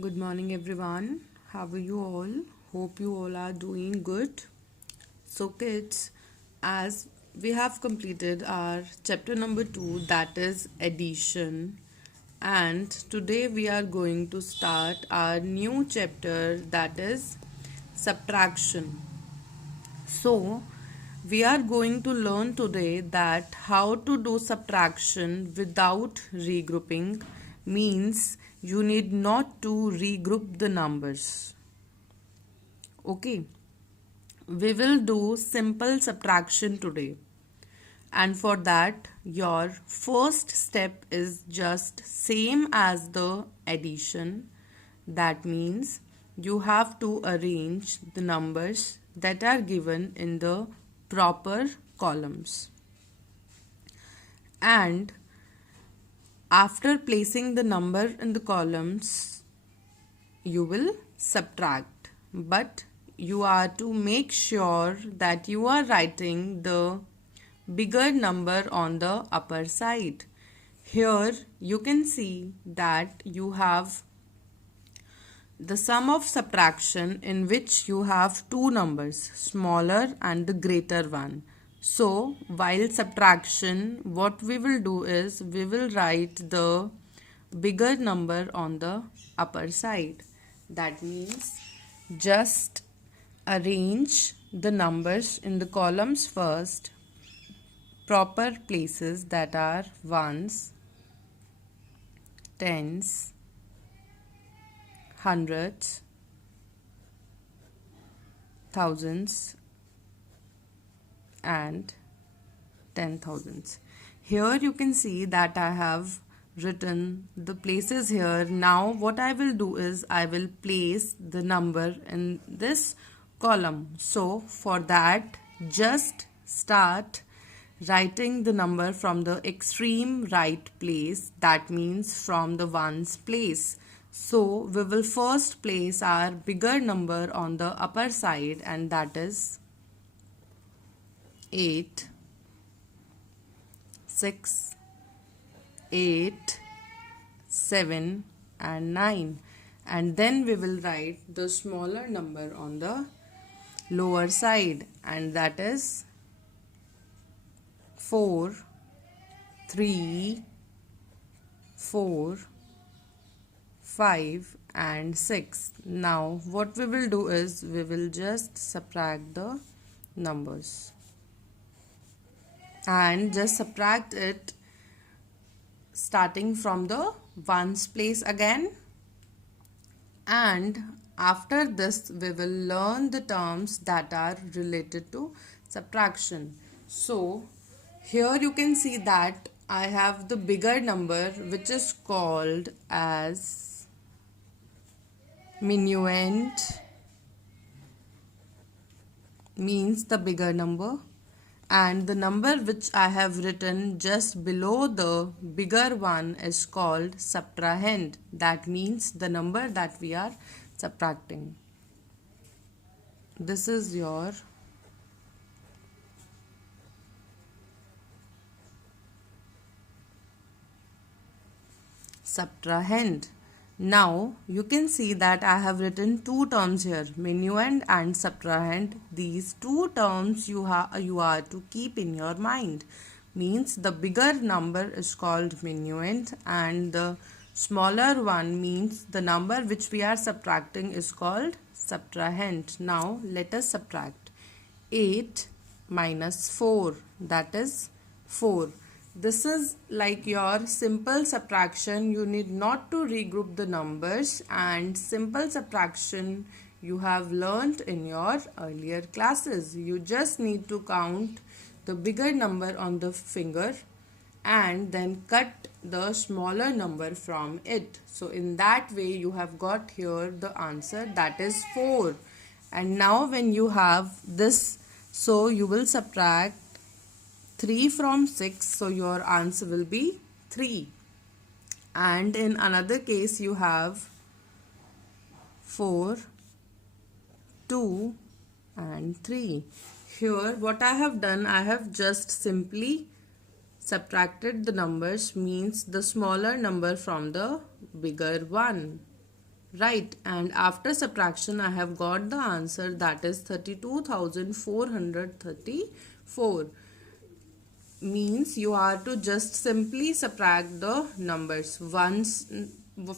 Good morning, everyone. How are you all? Hope you all are doing good. So, kids, as we have completed our chapter number 2, that is addition, and today we are going to start our new chapter, that is subtraction. So, we are going to learn today that how to do subtraction without regrouping means you need not to regroup the numbers. Okay, we will do simple subtraction today. And for that, your first step is just same as the addition. That means you have to arrange the numbers that are given in the proper columns. And after placing the number in the columns, you will subtract. But you are to make sure that you are writing the bigger number on the upper side. Here you can see that you have the sum of subtraction in which you have two numbers, smaller and the greater one. So while subtraction, what we will do is we will write the bigger number on the upper side. That means just arrange the numbers in the columns first, proper places, that are ones, tens, hundreds, thousands, and 10,000s. Here you can see that I have written the places here. Now what I will do is I will place the number in this column. So for that, just start writing the number from the extreme right place, that means from the ones place. So we will first place our bigger number on the upper side, and that is 8, 6, 8, 7 and 9, and then we will write the smaller number on the lower side, and that is 4, 3, 4, 5 and 6. Now what we will do is we will just subtract the numbers and just subtract it starting from the ones place again. And after this we will learn the terms that are related to subtraction. So here you can see that I have the bigger number, which is called as minuend, means the bigger number, and the number which I have written just below the bigger one is called subtrahend. That means the number that we are subtracting. This is your subtrahend. Now you can see that I have written two terms here, minuend and subtrahend. These two terms you are to keep in your mind. Means the bigger number is called minuend and the smaller one means the number which we are subtracting is called subtrahend. Now let us subtract 8 minus 4, that is 4. This is like your simple subtraction. You need not to regroup the numbers, and simple subtraction you have learnt in your earlier classes. You just need to count the bigger number on the finger and then cut the smaller number from it. So in that way you have got here the answer, that is 4. And now when you have this, so you will subtract 3 from 6, so your answer will be 3. And in another case you have 4, 2 and 3. Here what I have done, I have just simply subtracted the numbers, means the smaller number from the bigger one, right? And after subtraction I have got the answer, that is 32,434. Means you are to just simply subtract the numbers, ones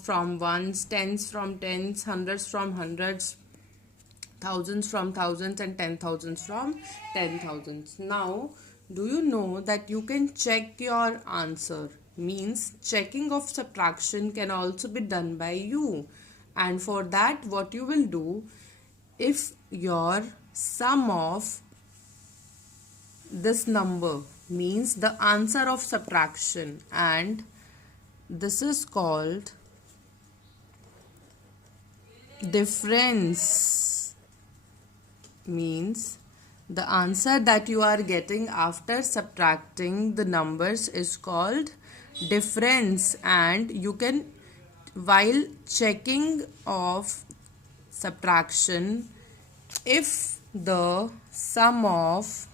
from ones, tens from tens, hundreds from hundreds, thousands from thousands, and 10,000s from 10,000s. Now, do you know that you can check your answer? Means checking of subtraction can also be done by you. And for that, what you will do, if your sum of this number means the answer of subtraction, and this is called difference, means the answer that you are getting after subtracting the numbers is called difference. And you can, while checking of subtraction, if the sum of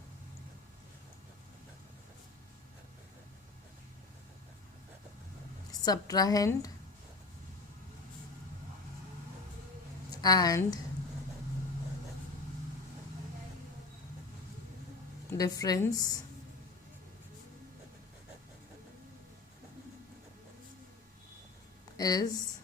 subtrahend and difference is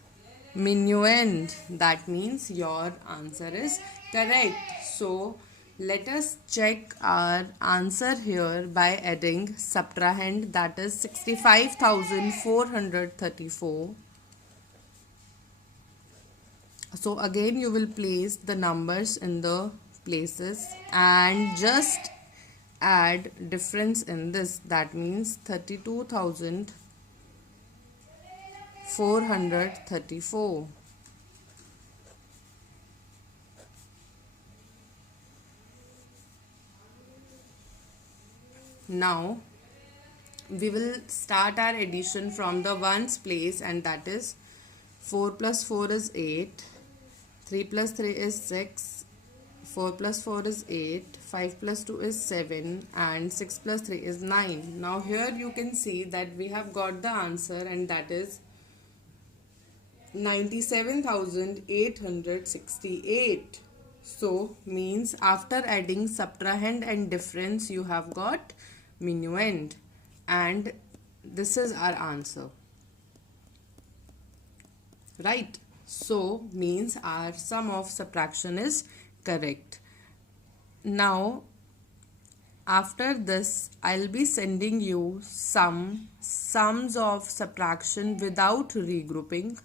minuend, that means your answer is correct. So let us check our answer here by adding subtrahend, that is 65,434. So again you will place the numbers in the places and just add difference in this, that means 32,434. Now we will start our addition from the ones place, and that is 4 plus 4 is 8, 3 plus 3 is 6, 4 plus 4 is 8, 5 plus 2 is 7, and 6 plus 3 is 9. Now here you can see that we have got the answer, and that is 97,868. So means after adding subtrahend and difference you have got minuend, and this is our answer, right? So means our sum of subtraction is correct. Now after this I'll be sending you sums of subtraction without regrouping.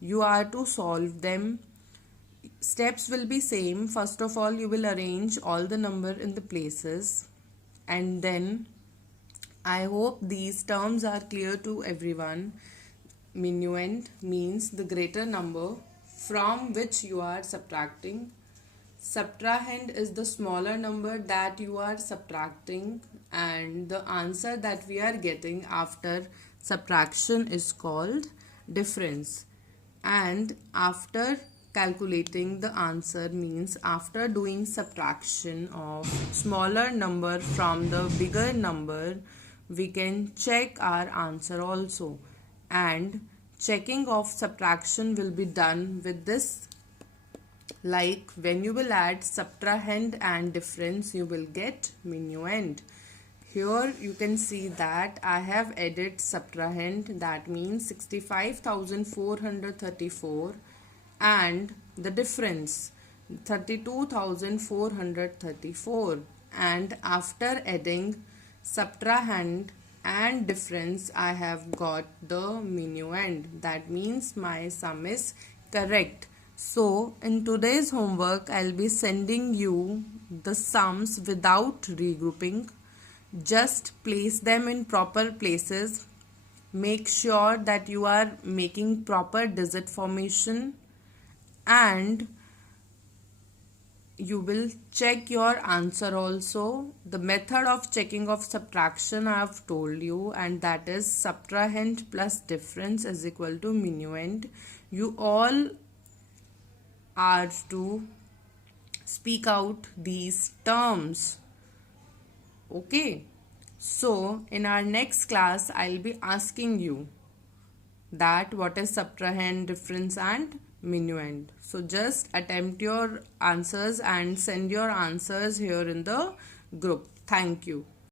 You are to solve them. Steps will be same. First of all, you will arrange all the number in the places, and then I hope these terms are clear to everyone. Minuend means the greater number from which you are subtracting. Subtrahend is the smaller number that you are subtracting, and the answer that we are getting after subtraction is called difference. And after calculating the answer, means after doing subtraction of smaller number from the bigger number, we can check our answer also. And checking of subtraction will be done with this, like when you will add subtrahend and difference, you will get minuend. Here you can see that I have added subtrahend, that means 65,434, and the difference 32,434. And after adding subtrahend and difference, I have got the minuend, that means my sum is correct. So in today's homework I'll be sending you the sums without regrouping. Just place them in proper places. Make sure that you are making proper digit formation, and you will check your answer also. The method of checking of subtraction I have told you, and that is subtrahend plus difference is equal to minuend. You all are to speak out these terms. Okay, so in our next class I'll be asking you that what is subtrahend, difference and minuend. So just attempt your answers and send your answers here in the group. Thank you.